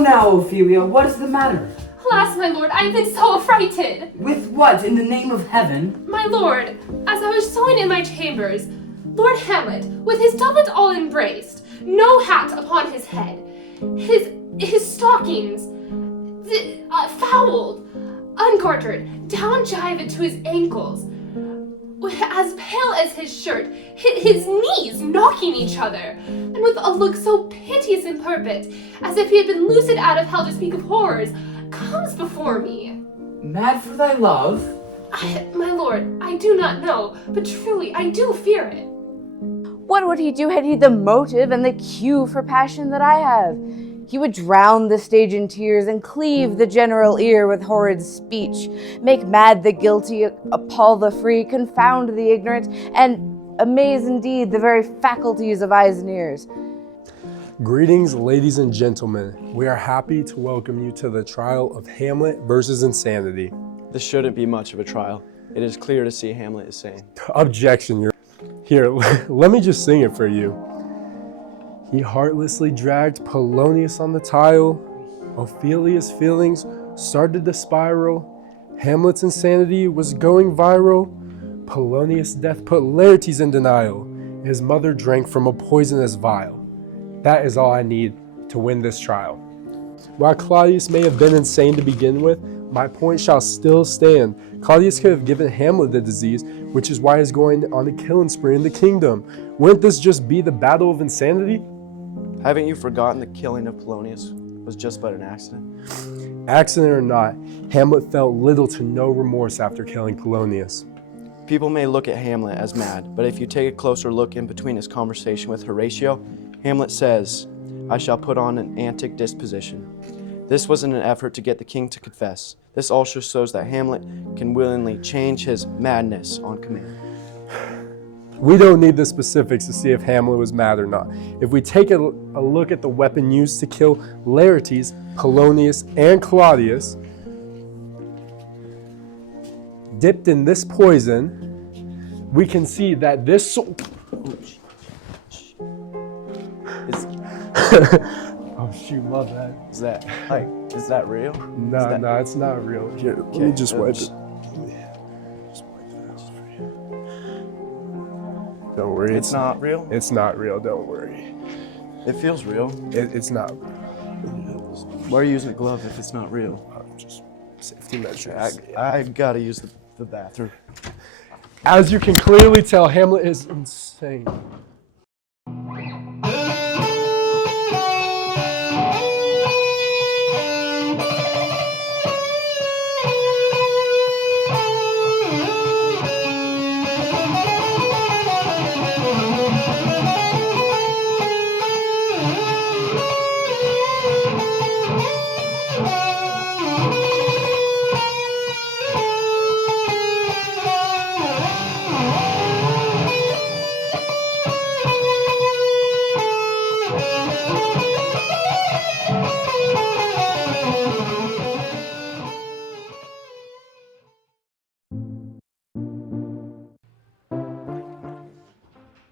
now, Ophelia, what is the matter? Alas, my lord, I have been so affrighted. With what, in the name of heaven? My lord, as I was sewing in my chambers, Lord Hamlet, with his doublet all embraced, no hat upon his head, his stockings, fouled, ungartered, down jived to his ankles, as pale as his shirt, his knees knocking each other, and with a look so piteous and purpose, as if he had been loosed out of hell to speak of horrors, comes before me. Mad for thy love? My lord, I do not know, but truly I do fear it. What would he do had he the motive and the cue for passion that I have? He would drown the stage in tears and cleave the general ear with horrid speech, make mad the guilty, appall the free, confound the ignorant, and amaze indeed the very faculties of eyes and ears. Greetings, ladies and gentlemen. We are happy to welcome you to the trial of Hamlet versus Insanity. This shouldn't be much of a trial. It is clear to see Hamlet is sane. Objection, Here, let me just sing it for you. He heartlessly dragged Polonius on the tile. Ophelia's feelings started to spiral. Hamlet's insanity was going viral. Polonius' death put Laertes in denial. His mother drank from a poisonous vial. That is all I need to win this trial. While Claudius may have been insane to begin with, my point shall still stand. Claudius could have given Hamlet the disease, which is why he's going on a killing spree in the kingdom. Wouldn't this just be the battle of insanity? Haven't you forgotten the killing of Polonius was just but an accident? Accident or not, Hamlet felt little to no remorse after killing Polonius. People may look at Hamlet as mad, but if you take a closer look in between his conversation with Horatio, Hamlet says, "I shall put on an antic disposition." This was in an effort to get the king to confess. This also shows that Hamlet can willingly change his madness on command. We don't need the specifics to see if Hamlet was mad or not. If we take a look at the weapon used to kill Laertes, Polonius, and Claudius, dipped in this poison, we can see that this oh shoot, my bad. Is that real? No, it's not real. Here, let me just wipe it. Don't worry. It's not real? It's not real, don't worry. It feels real. It's not. Why are you using a glove if it's not real? Just safety measures. I gotta use the bathroom. As you can clearly tell, Hamlet is insane.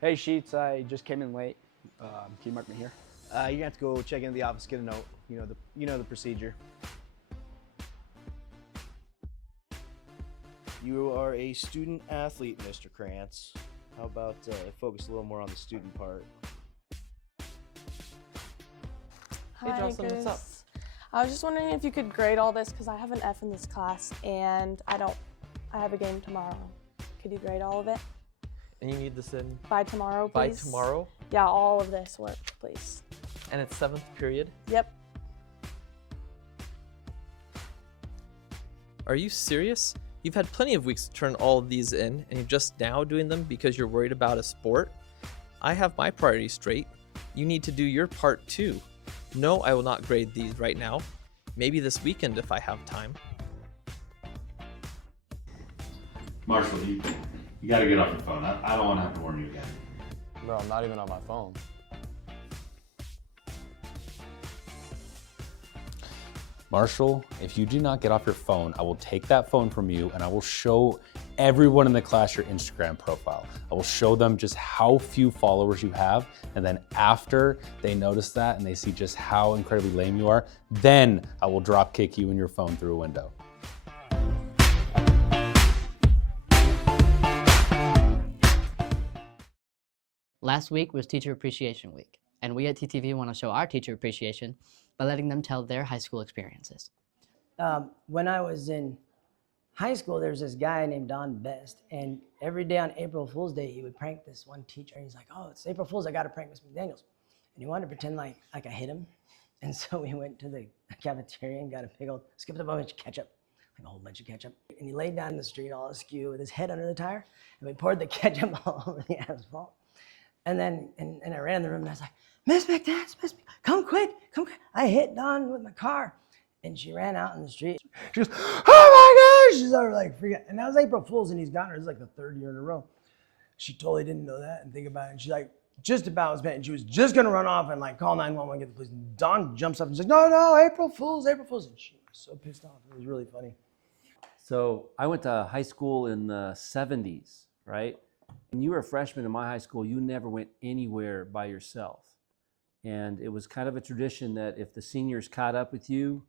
Hey Sheets, I just came in late. Can you mark me here? You're gonna have to go check into the office, get a note. You know the procedure. You are a student athlete, Mr. Krantz. How about focus a little more on the student part? Hi, Jocelyn, what's up? I was just wondering if you could grade all this because I have an F in this class and I have a game tomorrow. Could you grade all of it? And you need this in? By tomorrow, please. By tomorrow? Yeah, all of this work, please. And it's 7th period? Yep. Are you serious? You've had plenty of weeks to turn all of these in, and you're just now doing them because you're worried about a sport? I have my priorities straight. You need to do your part too. No, I will not grade these right now. Maybe this weekend if I have time. Marshall, you gotta get off your phone. I don't want to have to warn you again. Bro, I'm not even on my phone. Marshall, if you do not get off your phone, I will take that phone from you and I will show everyone in the class your Instagram profile. I will show them just how few followers you have, and then after they notice that and they see just how incredibly lame you are, then I will drop kick you and your phone through a window. Last week was Teacher Appreciation Week, and we at TTV want to show our teacher appreciation by letting them tell their high school experiences. When I was in high school, there was this guy named Don Best, and every day on April Fool's Day, he would prank this one teacher. And he's like, "Oh, it's April Fool's, I got to prank Miss McDaniels." And he wanted to pretend like I hit him. And so we went to the cafeteria and got a big old, skipped a bunch of ketchup, like a whole bunch of ketchup. And he laid down in the street all askew with his head under the tire, and we poured the ketchup all over the asphalt. And then and I ran in the room and I was like, "Miss McDaniels, come quick, come quick. I hit Dawn with my car." And she ran out in the street. She goes, "Oh my gosh!" She's over like freaking. And that was April Fool's, and he's gotten her. It's like the third year in a row. She totally didn't know that and think about it. And she like just about was bent, and she was just gonna run off and like call 911, get the police. And Dawn jumps up and says, "No, April Fool's, April Fool's!" And she was so pissed off. It was really funny. So I went to high school in the 70s, right? When you were a freshman in my high school, you never went anywhere by yourself. And it was kind of a tradition that if the seniors caught up with you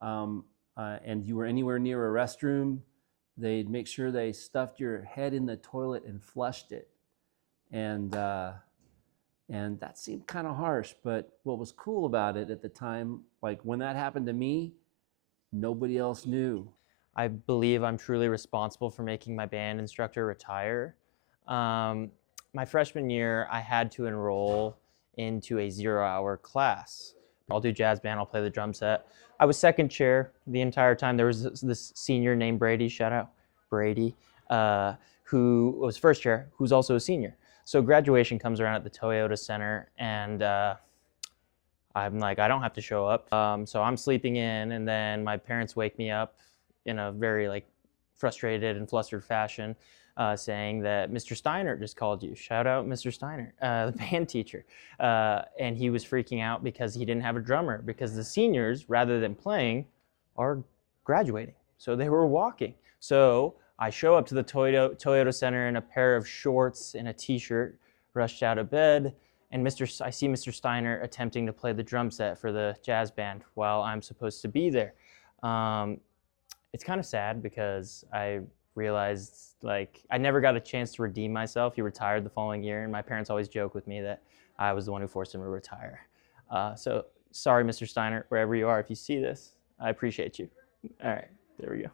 and you were anywhere near a restroom, they'd make sure they stuffed your head in the toilet and flushed it. And that seemed kind of harsh, but what was cool about it at the time, like when that happened to me, nobody else knew. I believe I'm truly responsible for making my band instructor retire. My freshman year, I had to enroll into a 0-hour class. I'll do jazz band, I'll play the drum set. I was second chair the entire time. There was this senior named Brady, shout out Brady, who was first chair, who's also a senior. So graduation comes around at the Toyota Center, and I'm like, I don't have to show up. So I'm sleeping in, and then my parents wake me up in a very like frustrated and flustered fashion, saying that Mr. Steiner just called you. Shout out Mr. Steiner, the band teacher. And he was freaking out because he didn't have a drummer, because the seniors, rather than playing, are graduating. So they were walking. So I show up to the Toyota Center in a pair of shorts and a t-shirt, rushed out of bed, and I see Mr. Steiner attempting to play the drum set for the jazz band while I'm supposed to be there. It's kind of sad because I realized like I never got a chance to redeem myself. He retired the following year, and my parents always joke with me that I was the one who forced him to retire. So sorry, Mr. Steiner, wherever you are, if you see this, I appreciate you. All right, there we go.